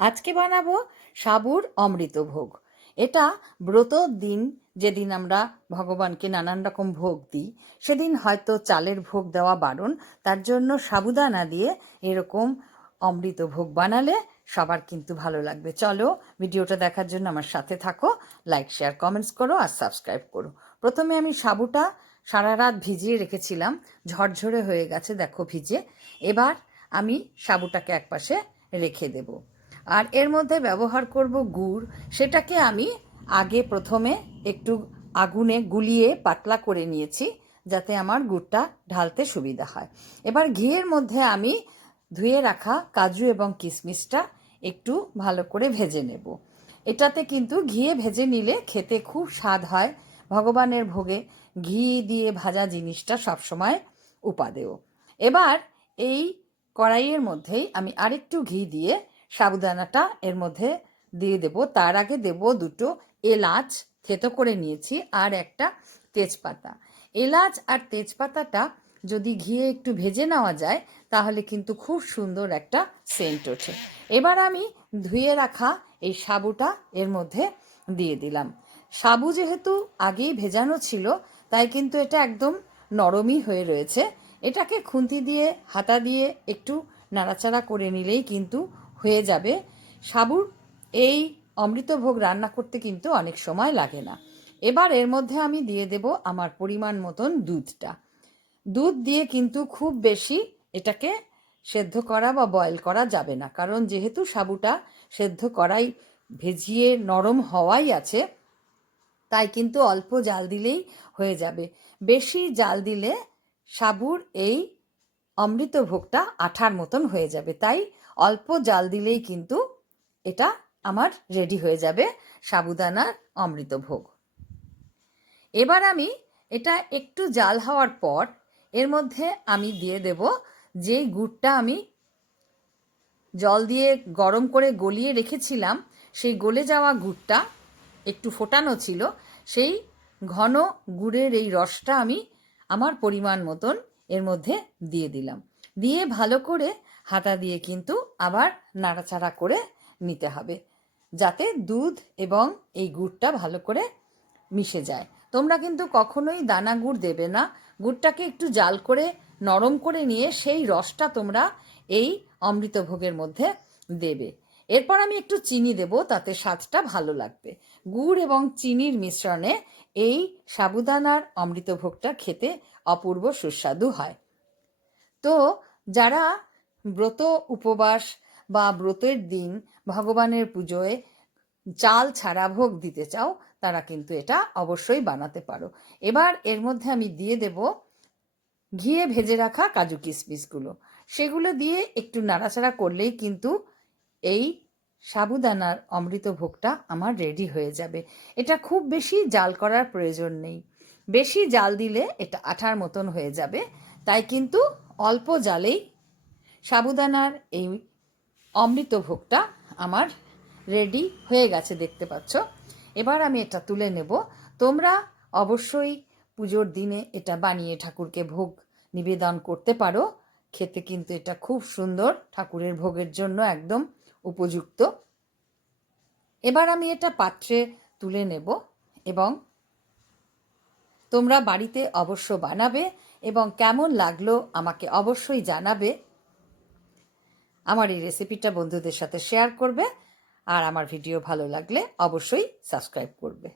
আজকে বানাবো সাবুর অমৃতভোগ। এটা ব্রতর দিন, যেদিন আমরা ভগবানকে নানান রকম ভোগ দিই, সেদিন হয়তো চালের ভোগ দেওয়া বারণ। তার জন্য সাবুদানা দিয়ে এরকম অমৃতভোগ বানালে সবার কিন্তু ভালো লাগবে। চলো ভিডিওটা দেখার জন্য আমার সাথে থাকো, লাইক শেয়ার কমেন্টস করো আর সাবস্ক্রাইব করো। প্রথমে আমি সাবুটা সারা রাত ভিজিয়ে রেখেছিলাম, ঝরঝরে হয়ে গেছে দেখো ভিজে। এবার আমি সাবুটাকে একপাশে রেখে দেবো। আর এর মধ্যে ব্যবহার করব গুড়। সেটাকে আমি আগে প্রথমে একটু আগুনে গুলিয়ে পাতলা করে নিয়েছি, যাতে আমার গুড়টা ঢালতে সুবিধা হয়। এবার ঘিয়ের মধ্যে আমি ধুয়ে রাখা কাজু এবং কিশমিশটা একটু ভালো করে ভেজে নেব। এটাতে কিন্তু ঘিয়ে ভেজে নিলে খেতে খুব স্বাদ হয়। ভগবানের ভোগে ঘি দিয়ে ভাজা জিনিসটা সবসময় উপাদেয়। এবার এই কড়াইয়ের মধ্যেই আমি আরেকটু ঘি দিয়ে সাবুদানাটা এর মধ্যে দিয়ে দেব। তার আগে দেব দুটো এলাচ থেতো করে নিয়েছি আর একটা তেজপাতা। এলাচ আর তেজপাতাটা যদি ঘিয়ে একটু ভেজে নেওয়া যায় তাহলে কিন্তু খুব সুন্দর একটা সেন্ট ওঠে। এবার আমি ধুয়ে রাখা এই সাবুটা এর মধ্যে দিয়ে দিলাম। সাবু যেহেতু আগেই ভেজানো ছিল, তাই কিন্তু এটা একদম নরমই হয়ে রয়েছে। এটাকে খুন্তি দিয়ে হাতা দিয়ে একটু নাড়াচাড়া করে নিলেই কিন্তু হয়ে যাবে। সাবুর এই অমৃতভোগ রান্না করতে কিন্তু অনেক সময় লাগে না। এবার এর মধ্যে আমি দিয়ে দেব আমার পরিমাণ মতন দুধটা। দুধ দিয়ে কিন্তু খুব বেশি এটাকে সেদ্ধ করা বা বয়েল করা যাবে না, কারণ যেহেতু সাবুটা সেদ্ধ করাই ভেজিয়ে নরম হওয়াই আছে, তাই কিন্তু অল্প জাল দিলেই হয়ে যাবে। বেশি জাল দিলে সাবুর এই অমৃতভোগটা আঠার মতন হয়ে যাবে। তাই অল্প জাল দিলেই কিন্তু এটা আমার রেডি হয়ে যাবে সাবুদানার অমৃতভোগ। এবার আমি এটা একটু জাল হওয়ার পর এর মধ্যে আমি দিয়ে দেব যে গুড়টা আমি জল দিয়ে গরম করে গলিয়ে রেখেছিলাম। সেই গলে যাওয়া গুড়টা একটু ফোটানো ছিল, সেই ঘন গুড়ের এই রসটা আমি আমার পরিমাণ মতন এর মধ্যে দিয়ে দিলাম। দিয়ে ভালো করে হাতা দিয়ে কিন্তু আবার নাড়াচাড়া করে নিতে হবে, যাতে দুধ এবং এই গুড়টা ভালো করে মিশে যায়। তোমরা কিন্তু কখনোই দানা গুড় দেবে না। গুড়টাকে একটু জাল করে নরম করে নিয়ে সেই রসটা তোমরা এই অমৃতভোগের মধ্যে দেবে। এরপর আমি একটু চিনি দেব, তাতে স্বাদটা ভালো লাগবে। গুড় এবং চিনির মিশ্রণে এই সাবুদানার অমৃতভোগটা খেতে অপূর্ব সুস্বাদু হয়। তো যারা ব্রত উপবাস বা ব্রতের দিন ভগবানের পুজোয় চাল ছাড়া ভোগ দিতে চাও, তারা কিন্তু এটা অবশ্যই বানাতে পারো। এবার এর মধ্যে আমি দিয়ে দেব ঘিয়ে ভেজে রাখা কাজু কিশমিশগুলো। সেগুলো দিয়ে একটু নাড়াচাড়া করলেই কিন্তু এই সাবুদানার অমৃতভোগটা আমার রেডি হয়ে যাবে। এটা খুব বেশি জাল করার প্রয়োজন নেই। বেশি জাল দিলে এটা আঠার মতন হয়ে যাবে। তাই কিন্তু অল্প জালেই সাবুদানার এই অমৃতভোগটা আমার রেডি হয়ে গেছে, দেখতে পাচ্ছ। এবার আমি এটা তুলে নেব। তোমরা অবশ্যই পুজোর দিনে এটা বানিয়ে ঠাকুরকে ভোগ নিবেদন করতে পারো। খেতে কিন্তু এটা খুব সুন্দর, ঠাকুরের ভোগের জন্য একদম উপযুক্ত। এবার আমি এটা পাত্রে তুলে নেব এবং তোমরা বাড়িতে অবশ্য বানাবে এবং কেমন লাগলো আমাকে অবশ্যই জানাবে। আমার এই রেসিপিটা বন্ধুদের সাথে শেয়ার করবে আর আমার ভিডিও ভালো লাগলে অবশ্যই সাবস্ক্রাইব করবে।